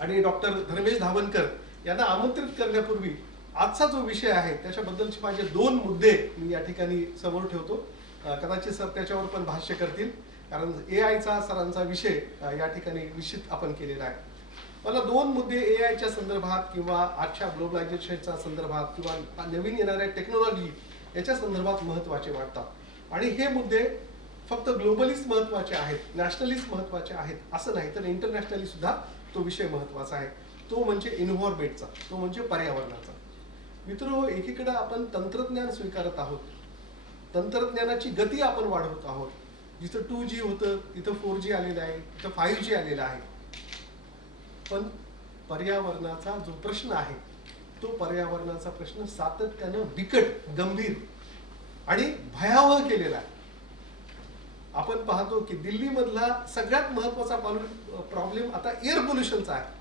आणि डॉक्टर धर्मेश धावनकर यांना आमंत्रित करण्यापूर्वी आजचा जो विषय आहे त्याच्याबद्दलचे माझे 2 मुद्दे मी या ठिकाणी समोर ठेवतो. कदाचित सर त्याच्यावर पण भाष्य करतील, कारण एआयचा सरांचा विषय या ठिकाणी निश्चित आपण केलेला आहे. मला 2 मुद्दे एआयच्या संदर्भात किंवा आजच्या ग्लोबलायझेशनच्या संदर्भात किंवा नवीन येणाऱ्या टेक्नॉलॉजी याच्या संदर्भात महत्त्वाचे वाटतात. आणि हे मुद्दे फक्त ग्लोबलीच महत्त्वाचे आहेत, नॅशनलीच महत्त्वाचे आहेत असं नाही, तर इंटरनॅशनली सुद्धा तो विषय महत्त्वाचा आहे. तो म्हणजे एन्व्हायरमेंटचा, तो म्हणजे पर्यावरणाचा. मित्र, एकीकडे आपण तंत्रज्ञान स्वीकारत आहोत, तंत्रज्ञानाची गती आपण वाढवत आहोत. जिथं 2G होतं तिथं 4G आलेलं आहे, तिथं 5G आलेलं आहे. पण पर्यावरणाचा जो प्रश्न आहे तो पर्यावरणाचा प्रश्न सातत्यानं बिकट, गंभीर आणि भयावह केलेला आहे. आपण पाहतो की दिल्लीमधला सगळ्यात महत्वाचा प्रॉब्लेम आता एअर पोल्युशनचा आहे.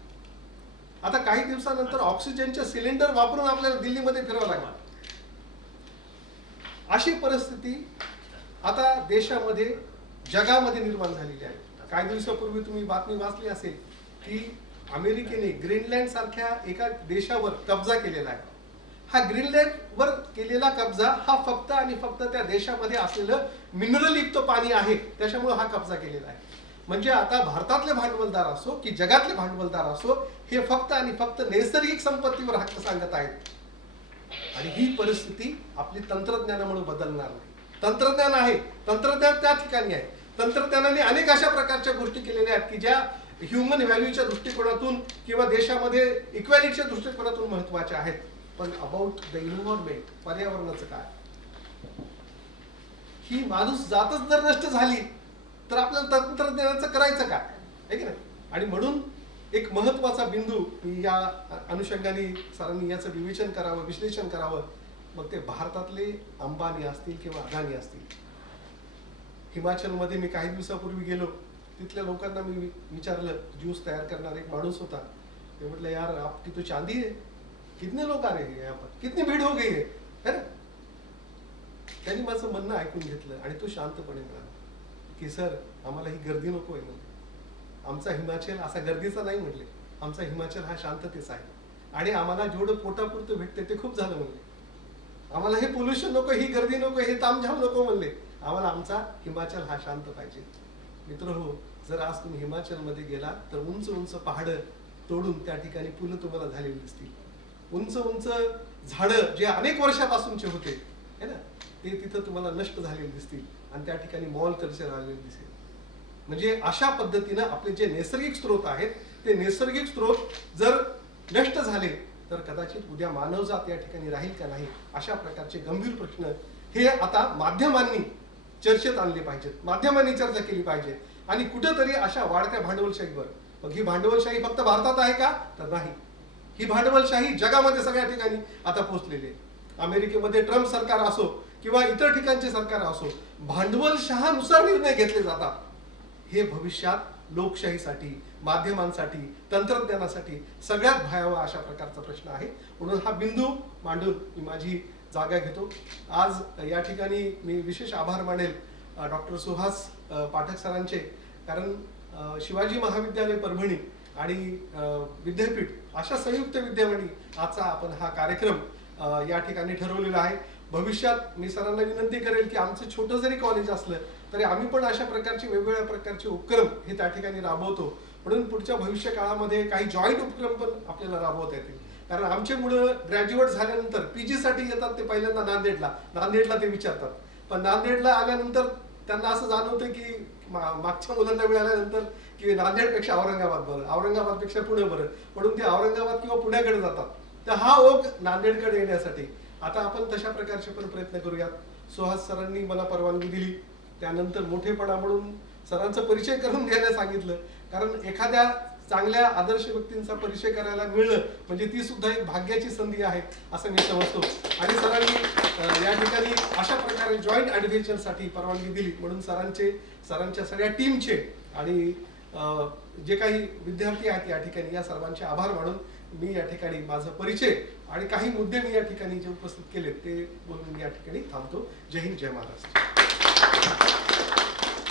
आता काही दिवसानंतर ऑक्सिजनचे सिलेंडर वापरून आपल्याला दिल्लीमध्ये फिरावं लागणार. अशी परिस्थिती आता देशामध्ये, जगामध्ये निर्माण झालेली आहे. काही दिवसापूर्वी तुम्ही बातमी वाचली असेल की अमेरिकेने ग्रीनलँड सारख्या एका देशावर कब्जा केलेला आहे. हा ग्रीनलँड वर केलेला कब्जा हा फक्त आणि फक्त त्या देशामध्ये असलेलं मिनरल युक्त पाणी आहे, त्याच्यामुळे हा कब्जा केलेला आहे. म्हणजे आता भारतातले भांडवलदार असो की जगातले भांडवलदार असो, हे फक्त आणि फक्त नैसर्गिक संपत्तीवर हक्क सांगत आहेत. आणि ही परिस्थिती आपली तंत्रज्ञानामुळे बदलणार नाही. तंत्रज्ञान आहे, तंत्रज्ञान त्या ठिकाणी आहे. तंत्रज्ञानाने अनेक अशा प्रकारच्या गोष्टी केलेल्या आहेत की ज्या ह्युमन व्हॅल्यूच्या दृष्टिकोनातून किंवा देशामध्ये इक्वॅलिटीच्या दृष्टिकोनातून महत्वाच्या आहेत. पण अबाउट द एन्व्हायरमेंट, पर्यावरणाचं काय? ही माणूस जातच जर नष्ट झाली तर आपल्याला तंत्रज्ञानाचं करायचं काय, आहे की नाही? आणि म्हणून एक महत्वाचा बिंदू या अनुषंगाने सरांनी याचं विवेचन करावं, विश्लेषण करावं. मग ते भारतातले अंबानी असतील किंवा अदानी असतील. हिमाचलमध्ये मी काही दिवसापूर्वी गेलो, तिथल्या लोकांना मी विचारलं, ज्यूस तयार करणारा एक माणूस होता. ते म्हटलं, यार आपकी तो चांदी है, कितने लोग आ रहे हैं यहाँ पर, कितनी भीड़ हो गई है ना? त्यांनी माझं म्हणणं ऐकून घेतलं आणि तो शांतपणे म्हणाला की सर, आम्हाला ही गर्दी नको आहे. म्हणजे आमचा हिमाचल असा गर्दीचा नाही म्हटले, आमचा हिमाचल हा शांततेचा आहे आणि आम्हाला जेवढं पोटापुरतं भेटते ते खूप झालं म्हणले. आम्हाला हे पोल्युशन नको, ही गर्दी नको, हे तामझाम नको म्हणले. आम्हाला आमचा हिमाचल हा शांत पाहिजे. मित्र हो, जर आज तुम्ही हिमाचलमध्ये गेला तर उंच उंच पहाडं तोडून त्या ठिकाणी पुलं तुम्हाला झालेली दिसतील. उंच उंच झाडं जे अनेक वर्षापासूनचे होते है ना, ते तिथं तुम्हाला नष्ट झालेले दिसतील आणि त्या ठिकाणी मॉल कल्चर आलेले दिसेल. म्हणजे अशा पद्धतीनं आपले जे नैसर्गिक स्रोत आहेत ते नैसर्गिक स्रोत जर नष्ट झाले तर कदाचित उद्या मानवजात या ठिकाणी राहील का नाही, अशा प्रकारचे गंभीर प्रश्न हे आता माध्यमांनी चर्चेत आणले पाहिजेत, माध्यमांनी चर्चा केली पाहिजे. आणि कुठेतरी अशा वाढत्या भांडवलशाहीवर, मग ही भांडवलशाही फक्त भारतात आहे का, तर नाही. ही भांडवलशाही जगामध्ये सगळ्या ठिकाणी आता पोहोचलेली आहे. अमेरिकेमध्ये ट्रम्प सरकार असो किंवा इतर ठिकाणचे सरकार असो, भांडवलशाहानुसार निर्णय घेतले जातात. हे भविष्यात लोकशाहीसाठी, माध्यमांसाठी, तंत्रज्ञानासाठी सगळ्यात भयावह अशा प्रकारचा प्रश्न आहे. म्हणून हा बिंदू मांडून मी माझी जागा घेतो. आज या ठिकाणी मी विशेष आभार मानेल डॉक्टर सुहास पाठक सरांचे, कारण शिवाजी महाविद्यालय परभणी आणि विद्यापीठ अशा संयुक्त विद्यमाने आजचा आपण हा कार्यक्रम या ठिकाणी ठरवलेला आहे. भविष्यात मी सरांना विनंती करेल की आमचं छोटं जरी कॉलेज असलं तरी आम्ही पण अशा प्रकारचे वेगवेगळ्या प्रकारचे उपक्रम हे त्या ठिकाणी राबवतो. म्हणून पुढच्या भविष्य काळामध्ये काही जॉईंट उपक्रम पण आपल्याला राबवता येतील. कारण आमचे मुलं ग्रॅज्युएट झाल्यानंतर पीजी साठी येतात, ते पहिल्यांदा नांदेडला ते विचारतात. पण नांदेडला आल्यानंतर त्यांना असं जाणवतं की मागच्या मुलांना मिळाल्यानंतर की नांदेडपेक्षा औरंगाबाद बरं, औरंगाबादपेक्षा पुणे बरं, म्हणून ते औरंगाबाद किंवा पुण्याकडे जातात. तर हा ओघ नांदेडकडे येण्यासाठी आता आपण तशा प्रकारचे पण प्रयत्न करूयात. सुहास सरांनी मला परवानगी दिली, त्यानंतर मोठेपणा म्हणून सरांचा परिचय करून घ्यायला सांगितलं. कारण एखाद्या चांगल्या आदर्श व्यक्तींचा परिचय करायला मिळणं म्हणजे ती सुद्धा एक भाग्याची संधी आहे असं मी समजतो. आणि सरांनी या ठिकाणी अशा प्रकारे जॉईंट ॲडव्हेंचरसाठी परवानगी दिली. म्हणून सरांच्या सगळ्या टीमचे आणि जे काही विद्यार्थी आहेत या ठिकाणी या सर्वांचे आभार मानून मी या ठिकाणी माझा परिचय आणि काही मुद्दे मी या ठिकाणी जे उपस्थित केले ते बोलून या ठिकाणी थांबतो. जय हिंद, जय महाराष्ट्र.